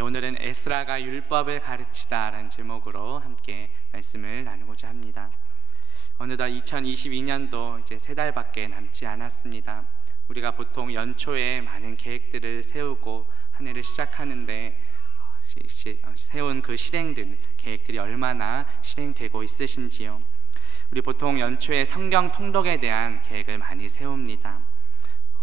오늘은 에스라가 율법을 가르치다라는 제목으로 함께 말씀을 나누고자 합니다. 어느덧 2022년도 이제 3달밖에 남지 않았습니다. 우리가 보통 연초에 많은 계획들을 세우고 한 해를 시작하는데 세운 그 실행들, 계획들이 얼마나 실행되고 있으신지요? 우리 보통 연초에 성경 통독에 대한 계획을 많이 세웁니다.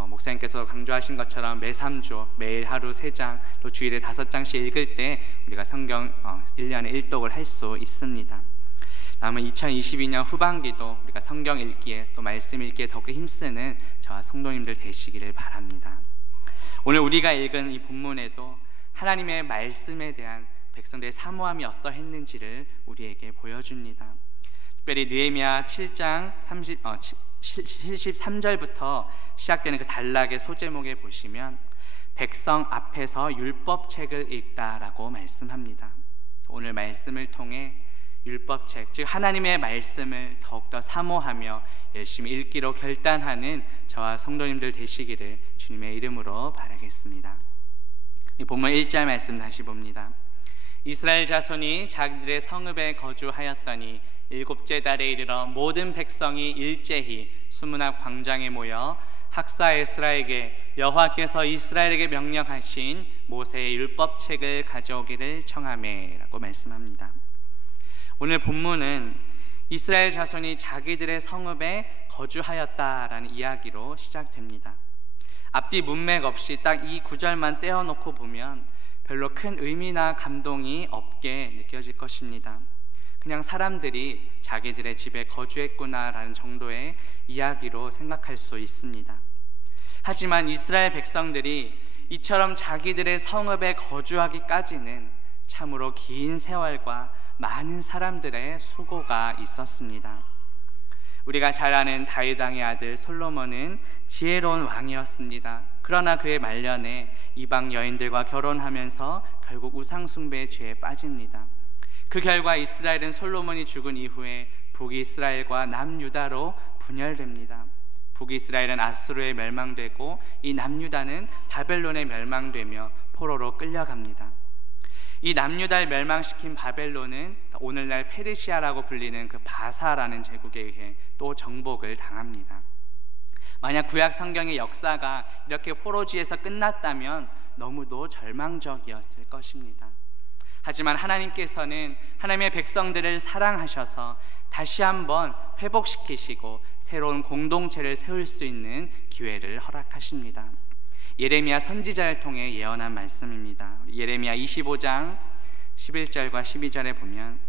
목사님께서 강조하신 것처럼 매 3주 매일 하루 3장 또 주일에 5장씩 읽을 때 우리가 성경 1년에 1독을 할 수 있습니다. 남은 2022년 후반기도 우리가 성경 읽기에 또 말씀 읽기에 더욱 힘쓰는 저와 성도님들 되시기를 바랍니다. 오늘 우리가 읽은 이 본문에도 하나님의 말씀에 대한 백성들의 사모함이 어떠했는지를 우리에게 보여줍니다. 특별히 느헤미야 7장 73절부터 시작되는 그 단락의 소제목에 보시면 백성 앞에서 율법책을 읽다라고 말씀합니다. 오늘 말씀을 통해 율법책, 즉 하나님의 말씀을 더욱더 사모하며 열심히 읽기로 결단하는 저와 성도님들 되시기를 주님의 이름으로 바라겠습니다. 이 본문 1절 말씀 다시 봅니다. 이스라엘 자손이 자기들의 성읍에 거주하였더니 7째 달에 이르러 모든 백성이 일제히 수문 앞 광장에 모여 학사 에스라에게 여호와께서 이스라엘에게 명령하신 모세의 율법책을 가져오기를 청하매 라고 말씀합니다. 오늘 본문은 이스라엘 자손이 자기들의 성읍에 거주하였다라는 이야기로 시작됩니다. 앞뒤 문맥 없이 딱 이 구절만 떼어놓고 보면 별로 큰 의미나 감동이 없게 느껴질 것입니다. 그냥 사람들이 자기들의 집에 거주했구나라는 정도의 이야기로 생각할 수 있습니다. 하지만 이스라엘 백성들이 이처럼 자기들의 성읍에 거주하기까지는 참으로 긴 세월과 많은 사람들의 수고가 있었습니다. 우리가 잘 아는 다윗 왕의 아들 솔로몬은 지혜로운 왕이었습니다. 그러나 그의 말년에 이방 여인들과 결혼하면서 결국 우상숭배의 죄에 빠집니다. 그 결과 이스라엘은 솔로몬이 죽은 이후에 북이스라엘과 남유다로 분열됩니다. 북이스라엘은 아수르에 멸망되고 이 남유다는 바벨론에 멸망되며 포로로 끌려갑니다. 이 남유다를 멸망시킨 바벨론은 오늘날 페르시아라고 불리는 그 바사라는 제국에 의해 또 정복을 당합니다. 만약 구약 성경의 역사가 이렇게 포로지에서 끝났다면 너무도 절망적이었을 것입니다. 하지만 하나님께서는 하나님의 백성들을 사랑하셔서 다시 한번 회복시키시고 새로운 공동체를 세울 수 있는 기회를 허락하십니다. 예레미야 선지자를 통해 예언한 말씀입니다. 예레미야 25장 11절과 12절에 보면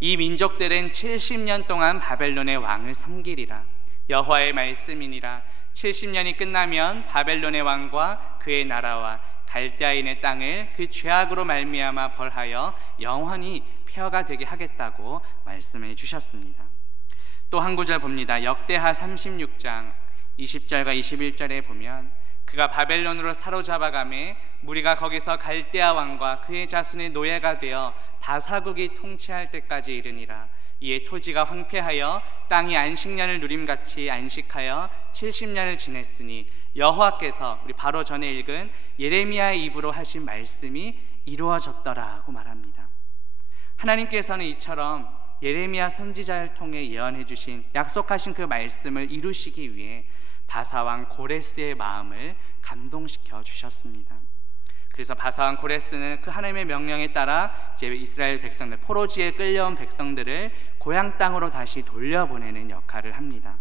이 민족들은 70년 동안 바벨론의 왕을 섬기리라. 여호와의 말씀이니라. 70년이 끝나면 바벨론의 왕과 그의 나라와 갈대아인의 땅을 그 죄악으로 말미암아 벌하여 영원히 폐허가 되게 하겠다고 말씀해 주셨습니다. 또 한 구절 봅니다. 역대하 36장 20절과 21절에 보면 그가 바벨론으로 사로잡아가매 무리가 거기서 갈대아 왕과 그의 자손의 노예가 되어 바사국이 통치할 때까지 이르니라. 이에 토지가 황폐하여 땅이 안식년을 누림같이 안식하여 70년을 지냈으니 여호와께서 우리 바로 전에 읽은 예레미야의 입으로 하신 말씀이 이루어졌더라고 말합니다. 하나님께서는 이처럼 예레미야 선지자를 통해 예언해 주신 약속하신 그 말씀을 이루시기 위해 바사왕 고레스의 마음을 감동시켜 주셨습니다. 그래서 바사왕 고레스는 그 하나님의 명령에 따라 이제 이스라엘 백성들, 포로지에 끌려온 백성들을 고향 땅으로 다시 돌려보내는 역할을 합니다.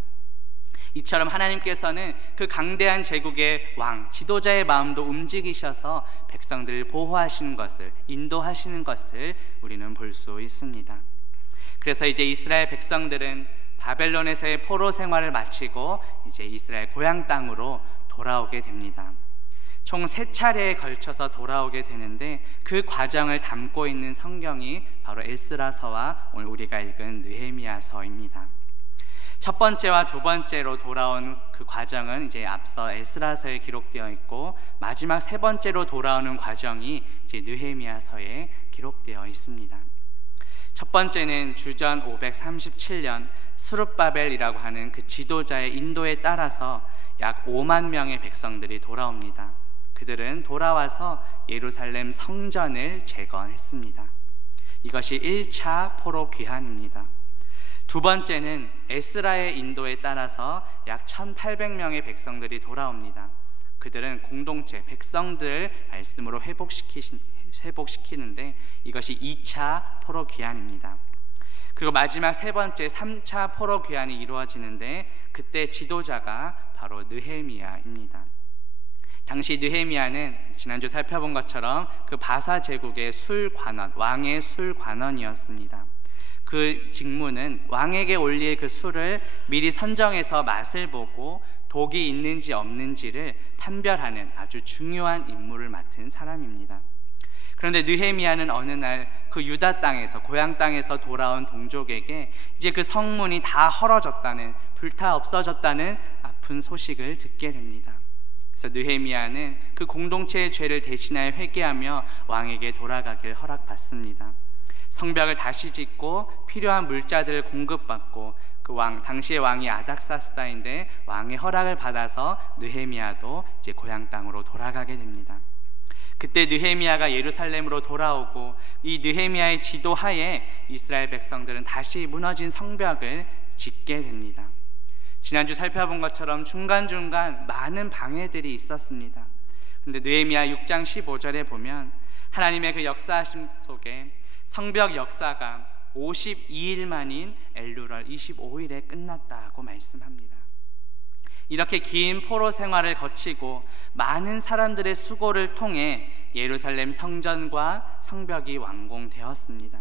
이처럼 하나님께서는 그 강대한 제국의 왕, 지도자의 마음도 움직이셔서 백성들을 보호하시는 것을, 인도하시는 것을 우리는 볼 수 있습니다. 그래서 이제 이스라엘 백성들은 바벨론에서의 포로 생활을 마치고 이제 이스라엘 고향 땅으로 돌아오게 됩니다. 총 3차례에 걸쳐서 돌아오게 되는데 그 과정을 담고 있는 성경이 바로 에스라서와 오늘 우리가 읽은 느헤미야서입니다. 첫 번째와 두 번째로 돌아온 그 과정은 이제 앞서 에스라서에 기록되어 있고 마지막 세 번째로 돌아오는 과정이 이제 느헤미야서에 기록되어 있습니다. 첫 번째는 주전 537년 스룹바벨이라고 하는 그 지도자의 인도에 따라서 약 5만 명의 백성들이 돌아옵니다. 그들은 돌아와서 예루살렘 성전을 재건했습니다. 이것이 1차 포로 귀환입니다. 두 번째는 에스라의 인도에 따라서 약 1800명의 백성들이 돌아옵니다. 그들은 공동체, 백성들을 말씀으로 회복시키는데 이것이 2차 포로 귀환입니다. 그리고 마지막 세 번째 3차 포로 귀환이 이루어지는데 그때 지도자가 바로 느헤미야입니다. 당시 느헤미야는 지난주 살펴본 것처럼 그 바사 제국의 술관원, 왕의 술관원이었습니다. 그 직무는 왕에게 올릴 그 술을 미리 선정해서 맛을 보고 독이 있는지 없는지를 판별하는 아주 중요한 임무를 맡은 사람입니다. 그런데 느헤미야는 어느 날 그 유다 땅에서, 고향 땅에서 돌아온 동족에게 이제 그 성문이 다 헐어졌다는, 불타 없어졌다는 아픈 소식을 듣게 됩니다. 그래서 느헤미야는 그 공동체의 죄를 대신하여 회개하며 왕에게 돌아가길 허락받습니다. 성벽을 다시 짓고 필요한 물자들을 공급받고 그 왕, 당시의 왕이 아닥사스다인데 왕의 허락을 받아서 느헤미야도 이제 고향 땅으로 돌아가게 됩니다. 그때 느헤미야가 예루살렘으로 돌아오고 이 느헤미야의 지도하에 이스라엘 백성들은 다시 무너진 성벽을 짓게 됩니다. 지난주 살펴본 것처럼 중간중간 많은 방해들이 있었습니다. 그런데 느헤미야 6장 15절에 보면 하나님의 그 역사하심 속에 성벽 역사가 52일 만인 엘루럴 25일에 끝났다고 말씀합니다. 이렇게 긴 포로 생활을 거치고 많은 사람들의 수고를 통해 예루살렘 성전과 성벽이 완공되었습니다.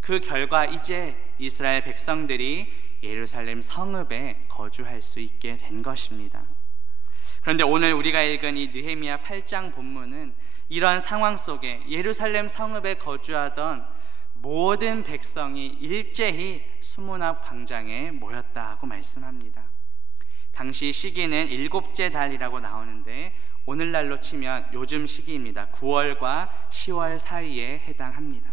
그 결과 이제 이스라엘 백성들이 예루살렘 성읍에 거주할 수 있게 된 것입니다. 그런데 오늘 우리가 읽은 이 느헤미야 8장 본문은 이러한 상황 속에 예루살렘 성읍에 거주하던 모든 백성이 일제히 수문 앞 광장에 모였다고 말씀합니다. 당시 시기는 7째 달이라고 나오는데 오늘날로 치면 요즘 시기입니다. 9월과 10월 사이에 해당합니다.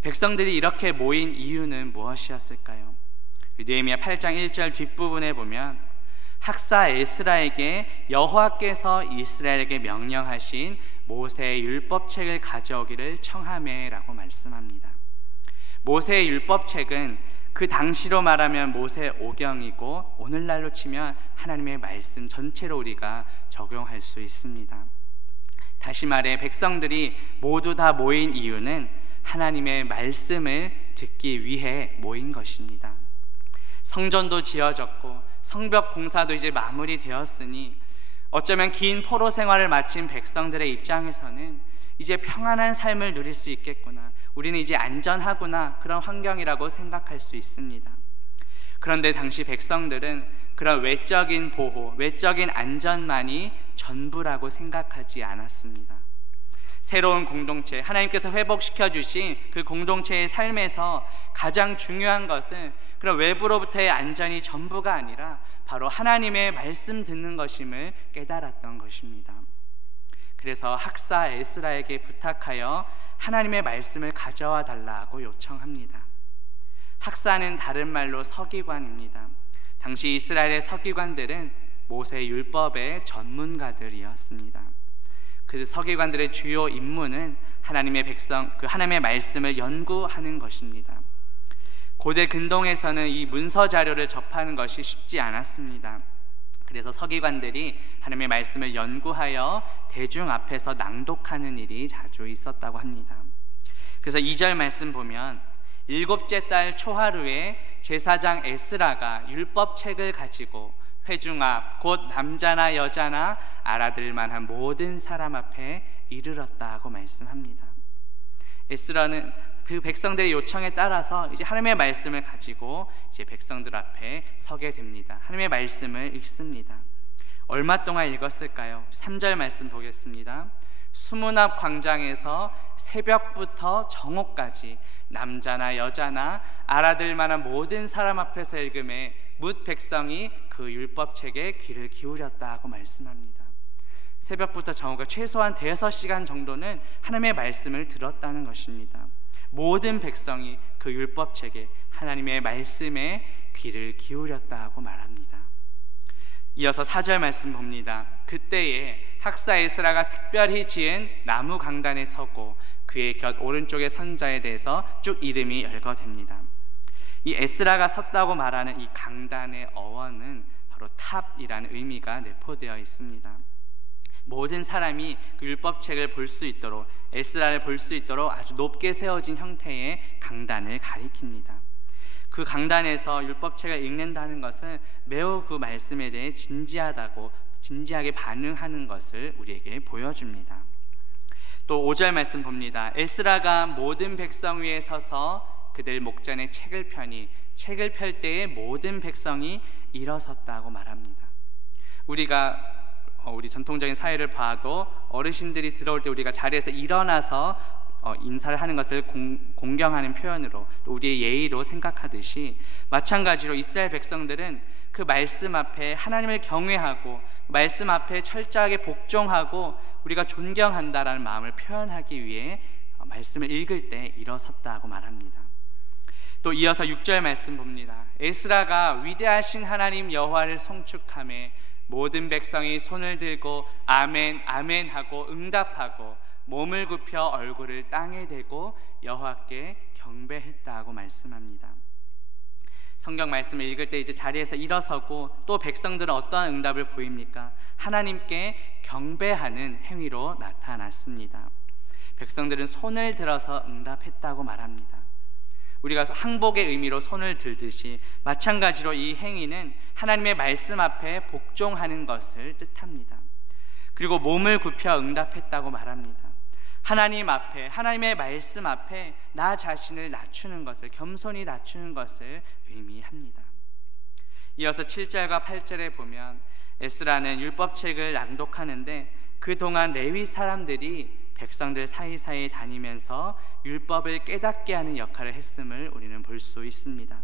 백성들이 이렇게 모인 이유는 무엇이었을까요? 느헤미야 8장 1절 뒷부분에 보면 학사 에스라에게 여호와께서 이스라엘에게 명령하신 모세의 율법책을 가져오기를 청하매라고 말씀합니다. 모세의 율법책은 그 당시로 말하면 모세 오경이고 오늘날로 치면 하나님의 말씀 전체로 우리가 적용할 수 있습니다. 다시 말해 백성들이 모두 다 모인 이유는 하나님의 말씀을 듣기 위해 모인 것입니다. 성전도 지어졌고 성벽 공사도 이제 마무리되었으니 어쩌면 긴 포로 생활을 마친 백성들의 입장에서는 이제 평안한 삶을 누릴 수 있겠구나, 우리는 이제 안전하구나, 그런 환경이라고 생각할 수 있습니다. 그런데 당시 백성들은 그런 외적인 보호, 외적인 안전만이 전부라고 생각하지 않았습니다. 새로운 공동체, 하나님께서 회복시켜 주신 그 공동체의 삶에서 가장 중요한 것은 그런 외부로부터의 안전이 전부가 아니라 바로 하나님의 말씀 듣는 것임을 깨달았던 것입니다. 그래서 학사 에스라에게 부탁하여 하나님의 말씀을 가져와 달라고 요청합니다. 학사는 다른 말로 서기관입니다. 당시 이스라엘의 서기관들은 모세 율법의 전문가들이었습니다. 그 서기관들의 주요 임무는 하나님의 백성, 그 하나님의 말씀을 연구하는 것입니다. 고대 근동에서는 이 문서 자료를 접하는 것이 쉽지 않았습니다. 그래서 서기관들이 하나님의 말씀을 연구하여 대중 앞에서 낭독하는 일이 자주 있었다고 합니다. 그래서 2절 말씀 보면 7째 달 초하루에 제사장 에스라가 율법책을 가지고 회중 앞 곧 남자나 여자나 알아들 만한 모든 사람 앞에 이르렀다고 말씀합니다. 에스라는 그 백성들의 요청에 따라서 이제 하나님의 말씀을 가지고 이제 백성들 앞에 서게 됩니다. 하나님의 말씀을 읽습니다. 얼마 동안 읽었을까요? 3절 말씀 보겠습니다. 수문 앞 광장에서 새벽부터 정오까지 남자나 여자나 알아들 만한 모든 사람 앞에서 읽음에 뭇 백성이 그 율법책에 귀를 기울였다고 말씀합니다. 새벽부터 정오가 최소한 5시간 정도는 하나님의 말씀을 들었다는 것입니다. 모든 백성이 그 율법책에, 하나님의 말씀에 귀를 기울였다고 말합니다. 이어서 4절 말씀 봅니다. 그때에 학사 에스라가 특별히 지은 나무 강단에 서고 그의 곁 오른쪽의 선자에 대해서 쭉 이름이 열거됩니다. 이 에스라가 섰다고 말하는 이 강단의 어원은 바로 탑이라는 의미가 내포되어 있습니다. 모든 사람이 그 율법책을 볼 수 있도록, 에스라를 볼 수 있도록 아주 높게 세워진 형태의 강단을 가리킵니다. 그 강단에서 율법책을 읽는다는 것은 매우 그 말씀에 대해 진지하게 반응하는 것을 우리에게 보여줍니다. 또 5절 말씀 봅니다. 에스라가 모든 백성 위에 서서 그들 목전에 책을 펴니 책을 펼 때에 모든 백성이 일어섰다고 말합니다. 우리 전통적인 사회를 봐도 어르신들이 들어올 때 우리가 자리에서 일어나서 인사를 하는 것을 공경하는 표현으로 또 우리의 예의로 생각하듯이, 마찬가지로 이스라엘 백성들은 그 말씀 앞에 하나님을 경외하고 말씀 앞에 철저하게 복종하고 우리가 존경한다라는 마음을 표현하기 위해 말씀을 읽을 때 일어섰다고 말합니다. 또 이어서 6절 말씀 봅니다. 에스라가 위대하신 하나님 여호와를 송축하며 모든 백성이 손을 들고 아멘 아멘 하고 응답하고 몸을 굽혀 얼굴을 땅에 대고 여호와께 경배했다고 말씀합니다. 성경 말씀을 읽을 때 이제 자리에서 일어서고 또 백성들은 어떠한 응답을 보입니까? 하나님께 경배하는 행위로 나타났습니다. 백성들은 손을 들어서 응답했다고 말합니다. 우리가 항복의 의미로 손을 들듯이 마찬가지로 이 행위는 하나님의 말씀 앞에 복종하는 것을 뜻합니다. 그리고 몸을 굽혀 응답했다고 말합니다. 하나님 앞에, 하나님의 말씀 앞에 나 자신을 낮추는 것을, 겸손히 낮추는 것을 의미합니다. 이어서 7절과 8절에 보면 에스라는 율법책을 낭독하는데 그동안 레위 사람들이 백성들 사이사이 다니면서 율법을 깨닫게 하는 역할을 했음을 우리는 볼 수 있습니다.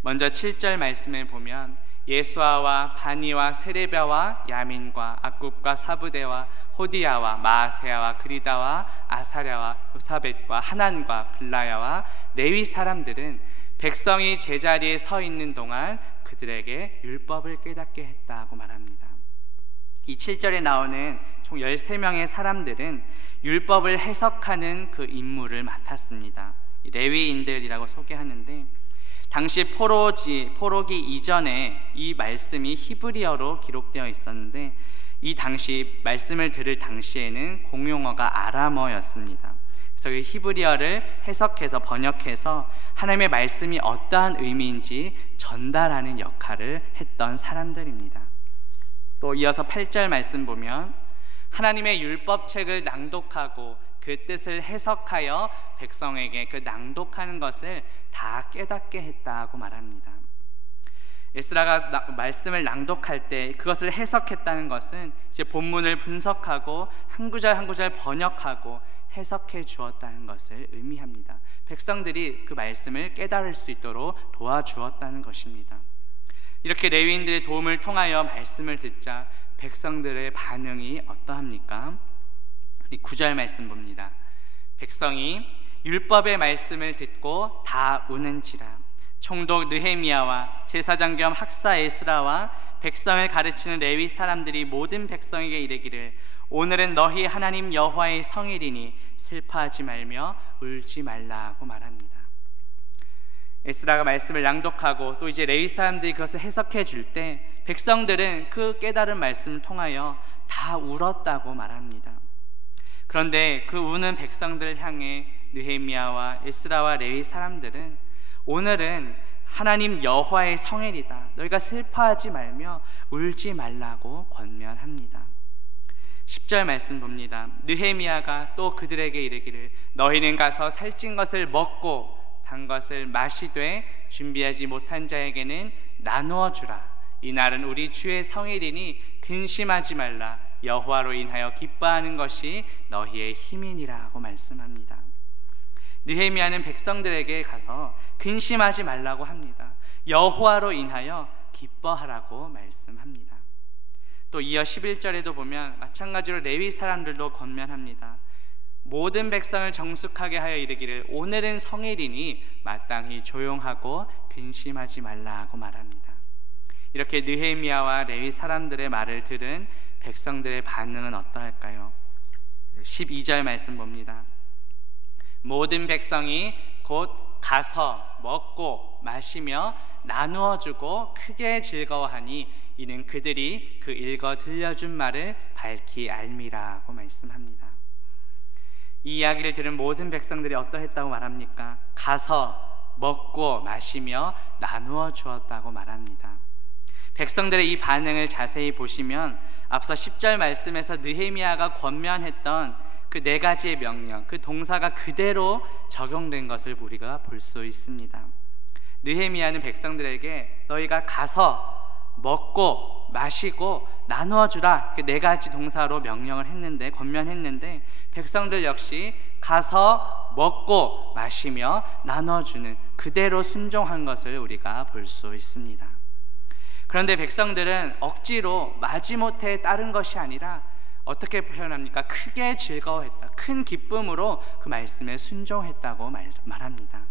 먼저 7절 말씀에 보면 예수아와 바니와 세레비아와 야민과 악굽과 사부대와 호디야와 마아세야와 그리다와 아사랴와 요사벳과 하난과 블라야와 레위 사람들은 백성이 제자리에 서 있는 동안 그들에게 율법을 깨닫게 했다고 말합니다. 이 7절에 나오는 총 13명의 사람들은 율법을 해석하는 그 임무를 맡았습니다. 레위인들이라고 소개하는데, 당시 포로기 이전에 이 말씀이 히브리어로 기록되어 있었는데 이 당시 말씀을 들을 당시에는 공용어가 아람어였습니다. 그래서 그 히브리어를 해석해서 번역해서 하나님의 말씀이 어떠한 의미인지 전달하는 역할을 했던 사람들입니다. 또 이어서 8절 말씀 보면 하나님의 율법책을 낭독하고 그 뜻을 해석하여 백성에게 그 낭독하는 것을 다 깨닫게 했다고 말합니다. 에스라가 말씀을 낭독할 때 그것을 해석했다는 것은 이제 본문을 분석하고 한 구절 한 구절 번역하고 해석해 주었다는 것을 의미합니다. 백성들이 그 말씀을 깨달을 수 있도록 도와주었다는 것입니다. 이렇게 레위인들의 도움을 통하여 말씀을 듣자 백성들의 반응이 어떠합니까? 9절 말씀 봅니다. 백성이 율법의 말씀을 듣고 다 우는지라. 총독 느헤미야와 제사장 겸 학사 에스라와 백성을 가르치는 레위 사람들이 모든 백성에게 이르기를 오늘은 너희 하나님 여호와의 성일이니 슬퍼하지 말며 울지 말라고 말합니다. 에스라가 말씀을 낭독하고 또 이제 레위 사람들이 그것을 해석해 줄 때 백성들은 그 깨달은 말씀을 통하여 다 울었다고 말합니다. 그런데 그 우는 백성들을 향해 느헤미야와 에스라와 레위 사람들은 오늘은 하나님 여호와의 성일이다, 너희가 슬퍼하지 말며 울지 말라고 권면합니다. 10절 말씀 봅니다. 느헤미야가 또 그들에게 이르기를 너희는 가서 살찐 것을 먹고 단 것을 마시되 준비하지 못한 자에게는 나누어 주라. 이날은 우리 주의 성일이니 근심하지 말라. 여호와로 인하여 기뻐하는 것이 너희의 힘이니라고 말씀합니다. 느헤미야는 백성들에게 가서 근심하지 말라고 합니다. 여호와로 인하여 기뻐하라고 말씀합니다. 또 이어 11절에도 보면 마찬가지로 레위 사람들도 권면합니다. 모든 백성을 정숙하게 하여 이르기를 오늘은 성일이니 마땅히 조용하고 근심하지 말라고 말합니다. 이렇게 느헤미야와 레위 사람들의 말을 들은 백성들의 반응은 어떠할까요? 12절 말씀 봅니다. 모든 백성이 곧 가서 먹고 마시며 나누어 주고 크게 즐거워하니 이는 그들이 그 읽어 들려준 말을 밝히 알미라고 말씀합니다. 이 이야기를 들은 모든 백성들이 어떠했다고 말합니까? 가서 먹고 마시며 나누어 주었다고 말합니다. 백성들의 이 반응을 자세히 보시면 앞서 10절 말씀에서 느헤미야가 권면했던 그 4가지의 명령, 그 동사가 그대로 적용된 것을 우리가 볼 수 있습니다. 느헤미야는 백성들에게 너희가 가서 먹고 마시고 나누어 주라, 그 4가지 동사로 명령을 했는데, 권면했는데 백성들 역시 가서 먹고 마시며 나눠주는 그대로 순종한 것을 우리가 볼 수 있습니다. 그런데 백성들은 억지로 마지못해 따른 것이 아니라 어떻게 표현합니까? 크게 즐거워했다, 큰 기쁨으로 그 말씀에 순종했다고 말합니다.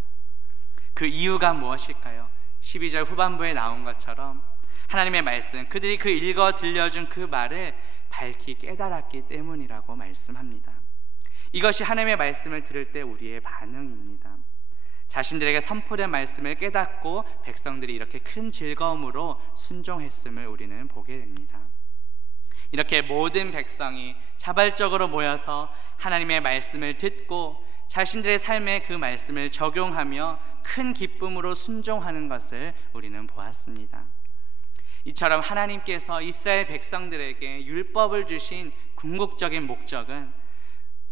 그 이유가 무엇일까요? 12절 후반부에 나온 것처럼 하나님의 말씀, 그들이 그 읽어 들려준 그 말을 밝히 깨달았기 때문이라고 말씀합니다. 이것이 하나님의 말씀을 들을 때 우리의 반응입니다. 자신들에게 선포된 말씀을 깨닫고 백성들이 이렇게 큰 즐거움으로 순종했음을 우리는 보게 됩니다. 이렇게 모든 백성이 자발적으로 모여서 하나님의 말씀을 듣고 자신들의 삶에 그 말씀을 적용하며 큰 기쁨으로 순종하는 것을 우리는 보았습니다. 이처럼 하나님께서 이스라엘 백성들에게 율법을 주신 궁극적인 목적은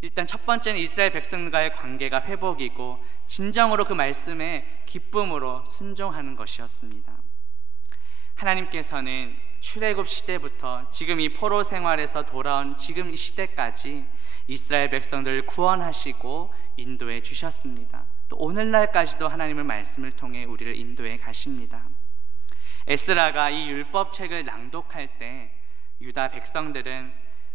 일단 첫 번째는 이스라엘 백성과의 관계가 회복이고 진정으로 그 말씀에 기쁨으로 순종하는 것이었습니다. 하나님께서는 출애굽 시대부터 지금 이 포로 생활에서 돌아온 지금 이 시대까지 이스라엘 백성들을 구원하시고 인도해 주셨습니다. 또 오늘날까지도 하나님의 말씀을 통해 우리를 인도해 가십니다. 에스라가 이 율법책을 낭독할 때 유다 백성들은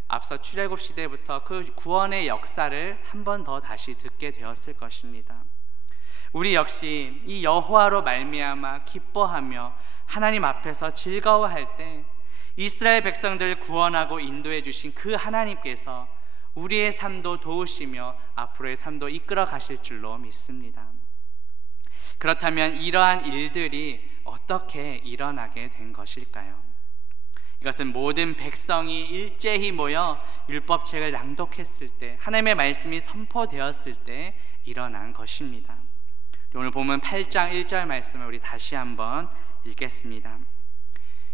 앞서 출애굽 시대부터 그 구원의 역사를 한 번 더 다시 듣게 되었을 것입니다. 우리 역시 이 여호와로 말미암아 기뻐하며 하나님 앞에서 즐거워할 때 이스라엘 백성들을 구원하고 인도해 주신 그 하나님께서 우리의 삶도 도우시며 앞으로의 삶도 이끌어 가실 줄로 믿습니다. 그렇다면 이러한 일들이 어떻게 일어나게 된 것일까요? 이것은 모든 백성이 일제히 모여 율법책을 낭독했을 때, 하나님의 말씀이 선포되었을 때 일어난 것입니다. 오늘 보면 8장 1절 말씀을 우리 다시 한번 읽겠습니다.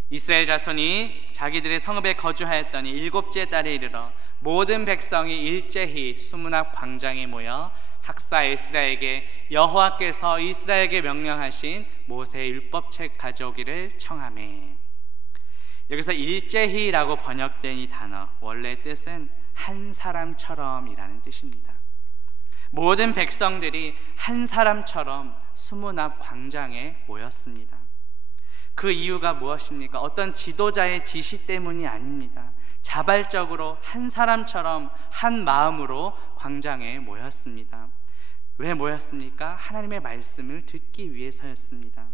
이스라엘 자손이 자기들의 성읍에 거주하였더니 7째 달에 이르러 모든 백성이 일제히 수문 앞 광장에 모여 학사 에스라에게 여호와께서 이스라엘에게 명령하신 모세의 율법책 가져오기를 청하매. 여기서 일제히라고 번역된 이 단어, 원래 뜻은 한 사람처럼이라는 뜻입니다. 모든 백성들이 한 사람처럼 수문 앞 광장에 모였습니다. 그 이유가 무엇입니까? 어떤 지도자의 지시 때문이 아닙니다. 자발적으로 한 사람처럼 한 마음으로 광장에 모였습니다. 왜 모였습니까? 하나님의 말씀을 듣기 위해서였습니다.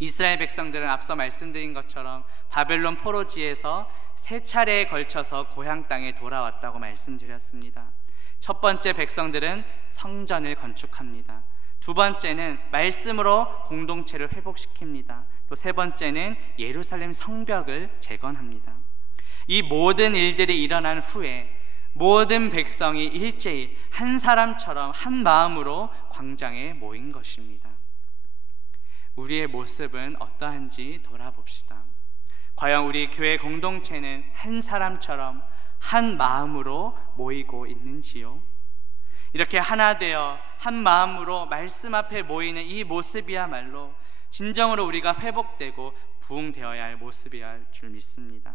이스라엘 백성들은 앞서 말씀드린 것처럼 바벨론 포로지에서 3차례에 걸쳐서 고향 땅에 돌아왔다고 말씀드렸습니다. 첫 번째 백성들은 성전을 건축합니다. 두 번째는 말씀으로 공동체를 회복시킵니다. 또 세 번째는 예루살렘 성벽을 재건합니다. 이 모든 일들이 일어난 후에 모든 백성이 일제히 한 사람처럼 한 마음으로 광장에 모인 것입니다. 우리의 모습은 어떠한지 돌아봅시다. 과연 우리 교회 공동체는 한 사람처럼 한 마음으로 모이고 있는지요? 이렇게 하나 되어 한 마음으로 말씀 앞에 모이는 이 모습이야말로 진정으로 우리가 회복되고 부흥되어야 할 모습이야 할 줄 믿습니다.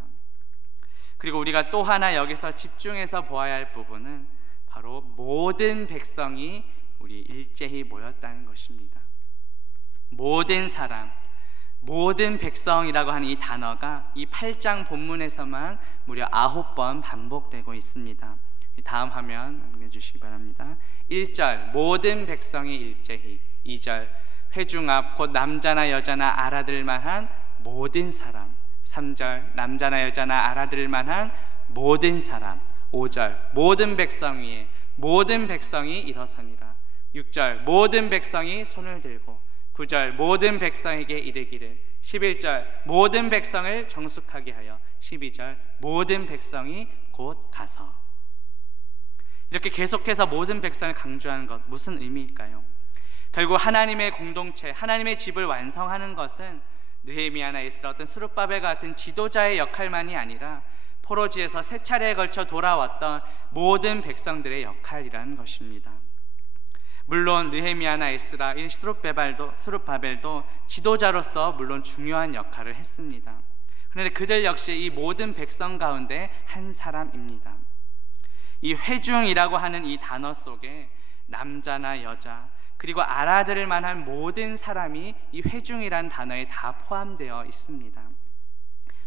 그리고 우리가 또 하나 여기서 집중해서 보아야 할 부분은 바로 모든 백성이 우리 일제히 모였다는 것입니다. 모든 사람, 모든 백성이라고 하는 이 단어가 이 8장 본문에서만 무려 9번 반복되고 있습니다. 다음 화면 넘겨주시기 바랍니다. 1절 모든 백성이 일제히, 2절 회중 앞 곧 남자나 여자나 알아들 만한 모든 사람. 3절 남자나 여자나 알아들을 만한 모든 사람. 5절 모든 백성 위에 모든 백성이 일어서니라. 6절 모든 백성이 손을 들고, 9절 모든 백성에게 이르기를, 11절 모든 백성을 정숙하게 하여, 12절 모든 백성이 곧 가서. 이렇게 계속해서 모든 백성을 강조하는 것, 무슨 의미일까요? 결국 하나님의 공동체, 하나님의 집을 완성하는 것은 느헤미야나 에스라, 어떤 스룹바벨 같은 지도자의 역할만이 아니라 포로지에서 세 차례에 걸쳐 돌아왔던 모든 백성들의 역할이라는 것입니다. 물론 느헤미야나 에스라, 이 스룹바벨도 지도자로서 물론 중요한 역할을 했습니다. 그런데 그들 역시 이 모든 백성 가운데 한 사람입니다. 이 회중이라고 하는 이 단어 속에 남자나 여자, 그리고 알아들을 만한 모든 사람이 이 회중이란 단어에 다 포함되어 있습니다.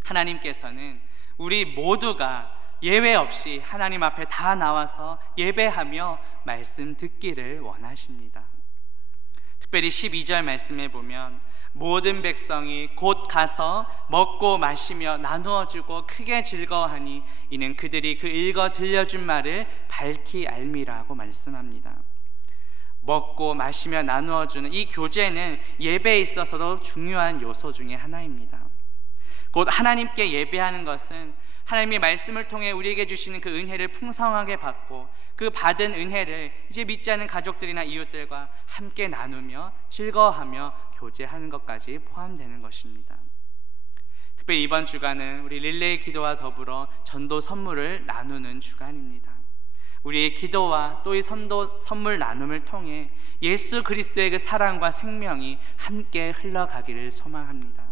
하나님께서는 우리 모두가 예외 없이 하나님 앞에 다 나와서 예배하며 말씀 듣기를 원하십니다. 특별히 12절 말씀에 보면 모든 백성이 곧 가서 먹고 마시며 나누어 주고 크게 즐거워하니 이는 그들이 그 읽어 들려준 말을 밝히 알미라고 말씀합니다. 먹고 마시며 나누어 주는 이 교제는 예배에 있어서도 중요한 요소 중에 하나입니다. 곧 하나님께 예배하는 것은 하나님의 말씀을 통해 우리에게 주시는 그 은혜를 풍성하게 받고, 그 받은 은혜를 이제 믿지 않는 가족들이나 이웃들과 함께 나누며 즐거워하며 교제하는 것까지 포함되는 것입니다. 특별히 이번 주간은 우리 릴레이 기도와 더불어 전도 선물을 나누는 주간입니다. 우리의 기도와 또 이 선물 나눔을 통해 예수 그리스도의 그 사랑과 생명이 함께 흘러가기를 소망합니다.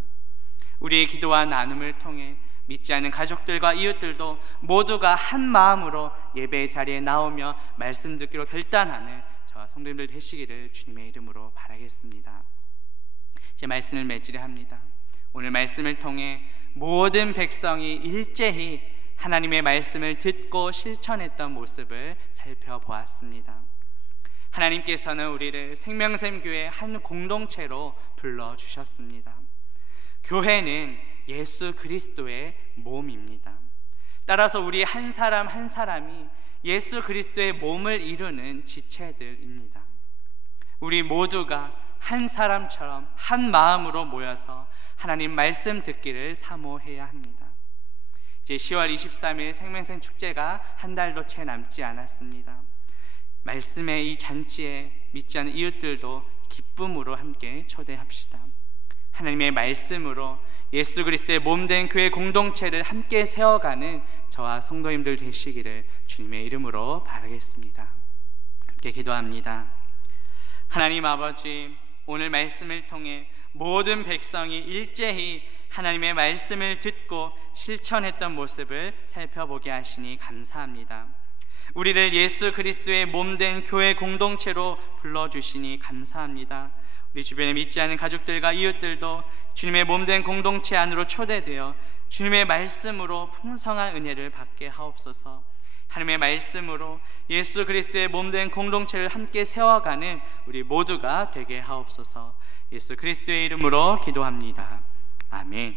우리의 기도와 나눔을 통해 믿지 않는 가족들과 이웃들도 모두가 한 마음으로 예배의 자리에 나오며 말씀 듣기로 결단하는 저와 성도님들 되시기를 주님의 이름으로 바라겠습니다. 제 말씀을 맺으려 합니다. 오늘 말씀을 통해 모든 백성이 일제히 하나님의 말씀을 듣고 실천했던 모습을 살펴보았습니다. 하나님께서는 우리를 생명샘교회 한 공동체로 불러주셨습니다. 교회는 예수 그리스도의 몸입니다. 따라서 우리 한 사람 한 사람이 예수 그리스도의 몸을 이루는 지체들입니다. 우리 모두가 한 사람처럼 한 마음으로 모여서 하나님 말씀 듣기를 사모해야 합니다. 이제 10월 23일 생명샘 축제가 한 달도 채 남지 않았습니다. 말씀의 이 잔치에 믿지 않는 이웃들도 기쁨으로 함께 초대합시다. 하나님의 말씀으로 예수 그리스도의 몸된 그의 공동체를 함께 세워가는 저와 성도님들 되시기를 주님의 이름으로 바라겠습니다. 함께 기도합니다. 하나님 아버지, 오늘 말씀을 통해 모든 백성이 일제히 하나님의 말씀을 듣고 실천했던 모습을 살펴보게 하시니 감사합니다. 우리를 예수 그리스도의 몸된 교회 공동체로 불러주시니 감사합니다. 우리 주변에 믿지 않는 가족들과 이웃들도 주님의 몸된 공동체 안으로 초대되어 주님의 말씀으로 풍성한 은혜를 받게 하옵소서. 하나님의 말씀으로 예수 그리스도의 몸된 공동체를 함께 세워가는 우리 모두가 되게 하옵소서. 예수 그리스도의 이름으로 기도합니다. 아멘.